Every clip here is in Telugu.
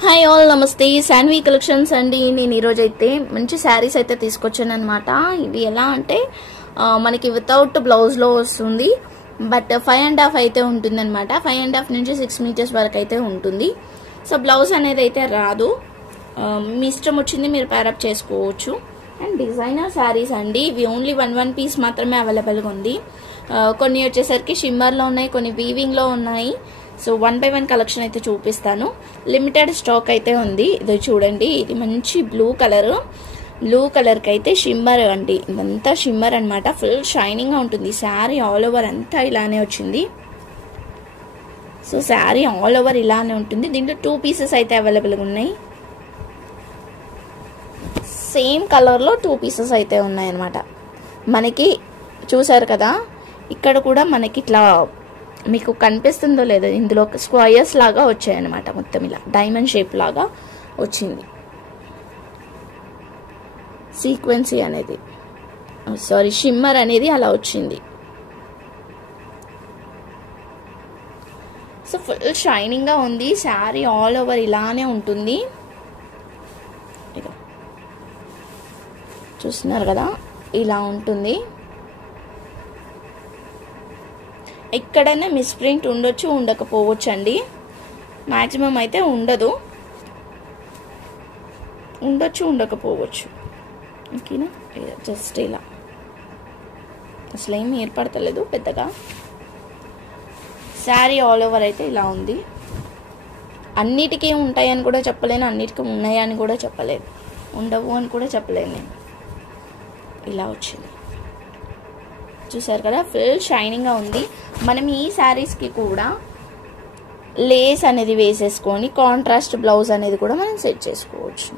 హాయ్ ఆల్, నమస్తే. శాన్వి కలెక్షన్స్ అండి. నేను ఈరోజు అయితే మంచి శారీస్ అయితే తీసుకొచ్చాను అనమాట. ఇవి ఎలా అంటే మనకి వితౌట్ బ్లౌజ్లో వస్తుంది, బట్ 5.5 అయితే ఉంటుంది అనమాట. 5.5 నుంచి 6 మీటర్స్ వరకు అయితే ఉంటుంది. సో బ్లౌజ్ అనేది అయితే రాదు, మీ ఇష్టం వచ్చింది మీరు ప్యారప్ చేసుకోవచ్చు. అండ్ డిజైనర్ శారీస్ అండి. ఇవి ఓన్లీ వన్ పీస్ మాత్రమే అవైలబుల్గా ఉంది. కొన్ని వచ్చేసరికి షిమ్మర్లో ఉన్నాయి, కొన్ని వీవింగ్లో ఉన్నాయి. సో 1 by 1 కలెక్షన్ అయితే చూపిస్తాను. లిమిటెడ్ స్టాక్ అయితే ఉంది. ఇది చూడండి, ఇది మంచి బ్లూ కలర్కి అయితే షిమ్మర్ అండి. ఇదంతా షిమ్మర్ అనమాట. ఫుల్ షైనింగ్గా ఉంటుంది. శారీ ఆల్ ఓవర్ అంతా ఇలానే వచ్చింది. సో శారీ ఆల్ ఓవర్ ఇలానే ఉంటుంది. దీంట్లో 2 పీసెస్ అయితే అవైలబుల్గా ఉన్నాయి. సేమ్ కలర్లో 2 పీసెస్ అయితే ఉన్నాయి అనమాట. మనకి చూసారు కదా, ఇక్కడ కూడా మనకి ఇట్లా మీకు కనిపిస్తుందో లేదో, ఇందులో స్క్వయర్స్ లాగా వచ్చాయన్నమాట. మొత్తం ఇలా డైమండ్ షేప్ లాగా వచ్చింది సీక్వెన్సీ అనేది, షిమ్మర్ అనేది అలా వచ్చింది. సో ఫుల్ షైనింగ్గా ఉంది. శారీ ఆల్ ఓవర్ ఇలానే ఉంటుంది. చూస్తున్నారు కదా, ఇలా ఉంటుంది. ఎక్కడైనా మిస్ప్రింట్ ఉండొచ్చు, ఉండకపోవచ్చు అండి. మ్యాక్సిమం అయితే ఉండదు, ఉండొచ్చు, ఉండకపోవచ్చు. ఓకేనా, జస్ట్ ఇలా అసలు ఏమి ఏర్పడతలేదు పెద్దగా. శారీ ఆల్ ఓవర్ అయితే ఇలా ఉంది. అన్నిటికీ ఉంటాయని కూడా చెప్పలేను, అన్నిటికీ ఉన్నాయని కూడా చెప్పలేదు, ఉండవు అని కూడా చెప్పలేను నేను. ఇలా వచ్చింది, చూసారు కదా, ఫుల్ షైనింగ్గా ఉంది. మనం ఈ శారీస్కి కూడా లేస్ అనేది వేసేసుకొని కాంట్రాస్ట్ బ్లౌజ్ అనేది కూడా మనం సెట్ చేసుకోవచ్చు.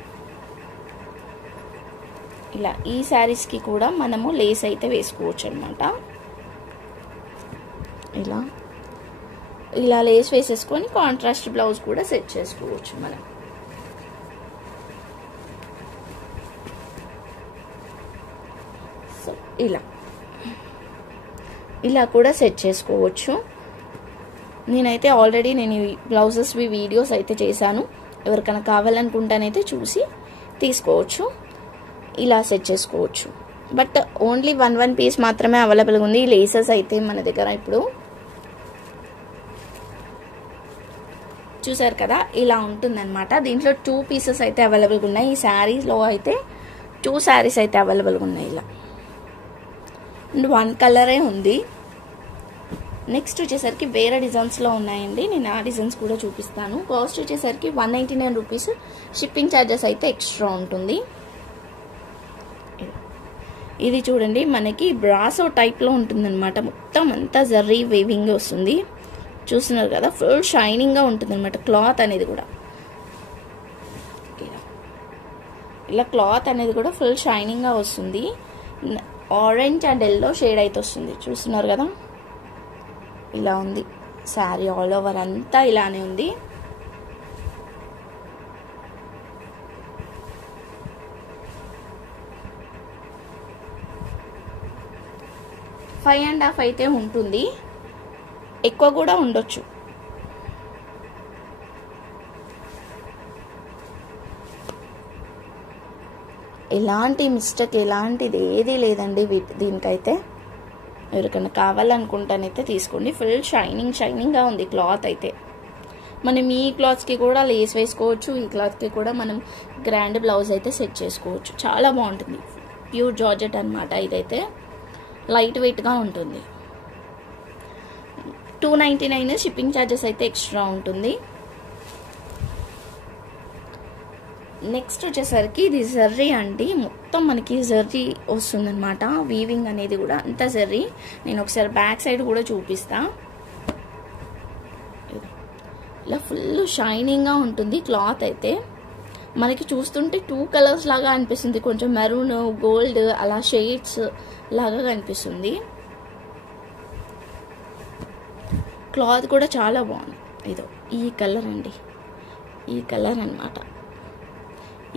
ఇలా ఈ శారీస్కి కూడా మనము లేస్ అయితే వేసుకోవచ్చు అనమాట. ఇలా లేస్ వేసేసుకొని కాంట్రాస్ట్ బ్లౌజ్ కూడా సెట్ చేసుకోవచ్చు మనం. సో ఇలా కూడా సెట్ చేసుకోవచ్చు. నేనైతే ఆల్రెడీ ఈ బ్లౌజెస్వి వీడియోస్ అయితే చేశాను. ఎవరికైనా కావాలనుకుంటానైతే చూసి తీసుకోవచ్చు. ఇలా సెట్ చేసుకోవచ్చు. బట్ ఓన్లీ వన్ పీస్ మాత్రమే అవైలబుల్గా ఉంది. లేసెస్ అయితే మన దగ్గర ఇప్పుడు చూసారు కదా, ఇలా ఉంటుందన్నమాట. దీంట్లో 2 పీసెస్ అయితే అవైలబుల్గా ఉన్నాయి. ఈ శారీస్లో అయితే 2 శారీస్ అయితే అవైలబుల్గా ఉన్నాయి. ఇలా 1 కలరే ఉంది. నెక్స్ట్ వచ్చేసరికి వేరే డిజైన్స్లో ఉన్నాయండి. నేను ఆ డిజైన్స్ కూడా చూపిస్తాను. కాస్ట్ వచ్చేసరికి 199 రూపీస్. షిప్పింగ్ ఛార్జెస్ అయితే ఎక్స్ట్రా ఉంటుంది. ఇది చూడండి, మనకి బ్రాసో టైప్లో ఉంటుందన్నమాట. మొత్తం అంతా జర్రీ వేవింగ్ వస్తుంది. చూస్తున్నారు కదా, ఫుల్ షైనింగ్గా ఉంటుంది అనమాట. క్లాత్ అనేది కూడా ఇలా క్లాత్ అనేది కూడా ఫుల్ షైనింగ్గా వస్తుంది. ఆరెంజ్ అండ్ ఎల్లో షేడ్ అయితే వస్తుంది. చూస్తున్నారు కదా, ఇలా ఉంది. శారీ ఆల్ ఓవర్ అంతా ఇలానే ఉంది. ఫైవ్ అండ్ హాఫ్ అయితే ఉంటుంది, ఎక్కువ కూడా ఉండొచ్చు. ఎలాంటి మిస్టేక్ ఎలాంటిది ఏది లేదండి దీనికైతే. ఎవరికైనా కావాలనుకుంటానైతే తీసుకోండి. ఫుల్ షైనింగ్గా ఉంది క్లాత్ అయితే. మనం ఈ క్లాత్స్కి కూడా లేస్ వేసుకోవచ్చు. ఈ క్లాత్కి కూడా మనం గ్రాండ్ బ్లౌజ్ అయితే సెట్ చేసుకోవచ్చు. చాలా బాగుంటుంది. ప్యూర్ జార్జెట్ అనమాట. ఇదైతే లైట్ వెయిట్గా ఉంటుంది. 299. షిప్పింగ్ ఛార్జెస్ అయితే ఎక్స్ట్రా ఉంటుంది. నెక్స్ట్ వచ్చేసరికి ఇది జర్రీ అండి. మొత్తం మనకి జర్రీ వస్తుందన్నమాట. వీవింగ్ అనేది కూడా అంతా జర్రీ. నేను ఒకసారి బ్యాక్ సైడ్ కూడా చూపిస్తా. ఇలా ఫుల్ షైనింగ్గా ఉంటుంది క్లాత్ అయితే. మనకి చూస్తుంటే 2 కలర్స్ లాగా అనిపిస్తుంది. కొంచెం మెరూన్, గోల్డ్ అలా షేడ్స్ లాగా కనిపిస్తుంది. క్లాత్ కూడా చాలా బాగుంది. ఇదో ఈ కలర్ అండి, ఈ కలర్ అనమాట.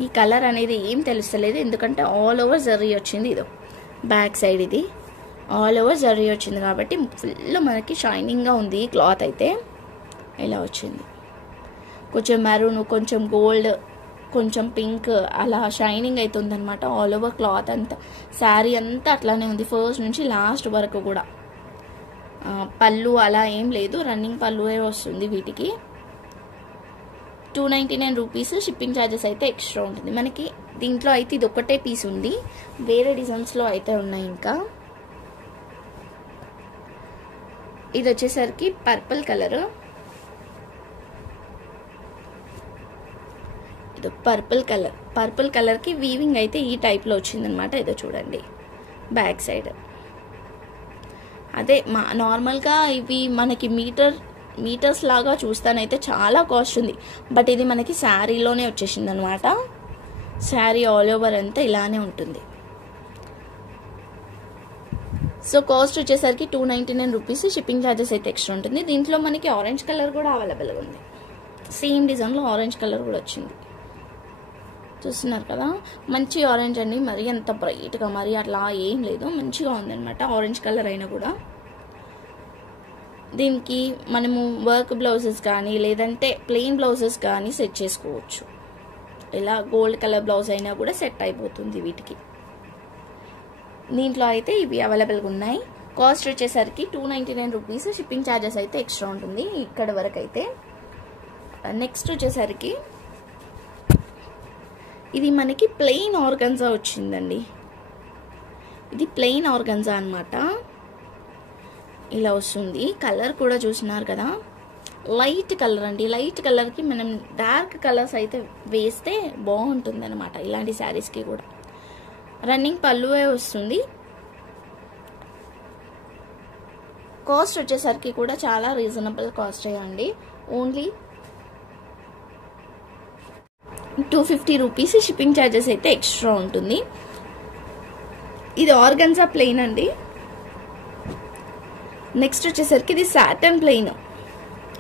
ఈ కలర్ అనేది ఏం తెలుస్తలేదు, ఎందుకంటే ఆల్ ఓవర్ జరీ వచ్చింది. ఇదో బ్యాక్ సైడ్ ఇది ఆల్ ఓవర్ జరీ వచ్చింది కాబట్టి ఫుల్ మనకి షైనింగ్గా ఉంది క్లాత్ అయితే. ఇలా వచ్చింది. కొంచెం మెరూన్, కొంచెం గోల్డ్, కొంచెం పింక్ అలా షైనింగ్ అవుతుంది అనమాట. ఆల్ ఓవర్ క్లాత్ అంతా, శారీ అంతా అట్లానే ఉంది ఫస్ట్ నుంచి లాస్ట్ వరకు కూడా. పళ్ళు అలా ఏం లేదు, రన్నింగ్ పళ్ళువే వస్తుంది వీటికి. 299 రూపీస్. షిప్పింగ్ ఛార్జెస్ అయితే ఎక్స్ట్రా ఉంటుంది మనకి. దీంట్లో అయితే ఇది ఒకటే పీస్ ఉంది, వేరే డిజైన్స్లో అయితే ఉన్నాయి ఇంకా. ఇది వచ్చేసరికి పర్పుల్ కలర్. ఇది పర్పుల్ కలర్కి వీవింగ్ అయితే ఈ టైప్లో వచ్చిందనమాట. ఇదో చూడండి బ్యాక్ సైడ్. అదే నార్మల్గా ఇవి మనకి మీటర్స్ లాగా చూస్తానైతే చాలా కాస్ట్ ఉంది, బట్ ఇది మనకి శారీలోనే వచ్చేసింది అనమాట. శారీ ఆల్ ఓవర్ అంతా ఇలానే ఉంటుంది. సో కాస్ట్ వచ్చేసరికి 299 రూపీస్. షిప్పింగ్ ఛార్జెస్ అయితే ఎక్స్ట్రా ఉంటుంది. దీంట్లో మనకి ఆరెంజ్ కలర్ కూడా అవైలబుల్గా ఉంది. సేమ్ డిజైన్లో ఆరెంజ్ కలర్ కూడా వచ్చింది, చూస్తున్నారు కదా. మంచి ఆరెంజ్ అండి, మరీ అంత బ్రైట్గా మరీ అట్లా ఏం లేదు, మంచిగా ఉందన్నమాట. ఆరెంజ్ కలర్ అయినా కూడా దీనికి మనము వర్క్ బ్లౌజెస్ కానీ లేదంటే ప్లెయిన్ బ్లౌజెస్ కానీ సెట్ చేసుకోవచ్చు. ఇలా గోల్డ్ కలర్ బ్లౌజ్ అయినా కూడా సెట్ అయిపోతుంది వీటికి. దీంట్లో అయితే ఇవి అవైలబుల్గా ఉన్నాయి. కాస్ట్ వచ్చేసరికి 299 రూపీస్. షిప్పింగ్ ఛార్జెస్ అయితే ఎక్స్ట్రా ఉంటుంది ఇక్కడ వరకు అయితే. నెక్స్ట్ వచ్చేసరికి ఇది మనకి ప్లెయిన్ ఆర్గన్జా వచ్చిందండి. ఇది ప్లెయిన్ ఆర్గన్జా అనమాట. ఇలా వస్తుంది. కలర్ కూడా చూస్తున్నారు కదా, లైట్ కలర్ అండి. లైట్ కలర్కి మనం డార్క్ కలర్స్ అయితే వేస్తే బాగుంటుంది అనమాట ఇలాంటి శారీస్కి కూడా. రన్నింగ్ పళ్ళువే వస్తుంది. కాస్ట్ వచ్చేసరికి కూడా చాలా రీజనబుల్ కాస్ట్ అండి. Only 250 rupees. షిప్పింగ్ ఛార్జెస్ అయితే ఎక్స్ట్రా ఉంటుంది. ఇది ఆర్గన్జా ప్లెయిన్ అండి. నెక్స్ట్ వచ్చేసరికి ఇది సాటన్ ప్లెయిన్.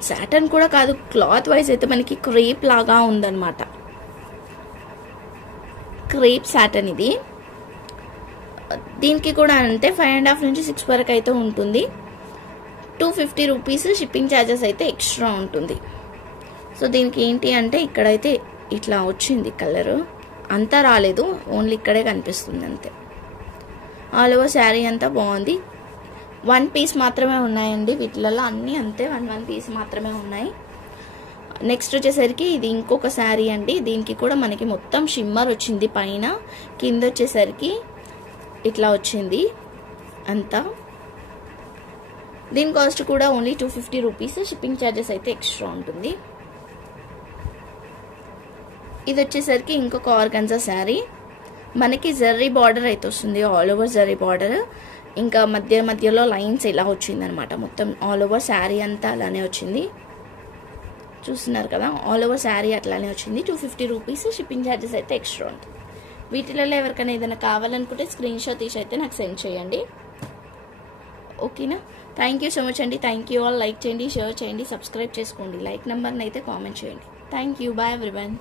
సాటన్ కూడా కాదు, క్లాత్ వైజ్ అయితే మనకి క్రేప్ లాగా ఉందన్నమాట. క్రేప్ సాటన్ ఇది. దీనికి కూడా అంతే 5.5 నుంచి 6 వరకు అయితే ఉంటుంది. 250 రూపీస్. షిప్పింగ్ ఛార్జెస్ అయితే ఎక్స్ట్రా ఉంటుంది. సో దీనికి ఏంటి అంటే ఇక్కడైతే ఇట్లా వచ్చింది కలరు, అంతా రాలేదు, ఓన్లీ ఇక్కడే కనిపిస్తుంది అంతే. ఆల్ ఓవర్ శారీ అంతా బాగుంది. 1 పీస్ మాత్రమే ఉన్నాయండి వీటిలలో, అన్నీ అంతే 1 పీస్ మాత్రమే ఉన్నాయి. నెక్స్ట్ వచ్చేసరికి ఇది ఇంకొక శారీ అండి. దీనికి కూడా మనకి మొత్తం షిమ్మర్ వచ్చింది పైన, కింద వచ్చేసరికి ఇట్లా వచ్చింది అంతా. దీని కాస్ట్ కూడా ఓన్లీ 250 రూపీస్. షిప్పింగ్ ఛార్జెస్ అయితే ఎక్స్ట్రా ఉంటుంది. ఇది వచ్చేసరికి ఇంకొక ఆర్గన్జా శారీ. మనకి జర్రీ బార్డర్ అయితే వస్తుంది, ఆల్ ఓవర్ జర్రీ బార్డర్. ఇంకా మధ్యలో లైన్స్ ఇలా వచ్చింది అనమాట. మొత్తం ఆల్ ఓవర్ శారీ అంతా అలానే వచ్చింది, చూస్తున్నారు కదా. ఆల్ ఓవర్ శారీ అట్లానే వచ్చింది. 250 రూపీస్. షిప్పింగ్ ఛార్జెస్ అయితే ఎక్స్ట్రా ఉంటుంది. వీటిలలో ఎవరికైనా ఏదైనా కావాలనుకుంటే స్క్రీన్ షాట్ తీసి అయితే నాకు సెండ్ చేయండి, ఓకేనా. థ్యాంక్ యూ సో మచ్ అండి. Thank you all. లైక్ చేయండి, షేర్ చేయండి, సబ్స్క్రైబ్ చేసుకోండి. లైక్ నెంబర్ని అయితే కామెంట్ చేయండి. Thank you. Bye everyone.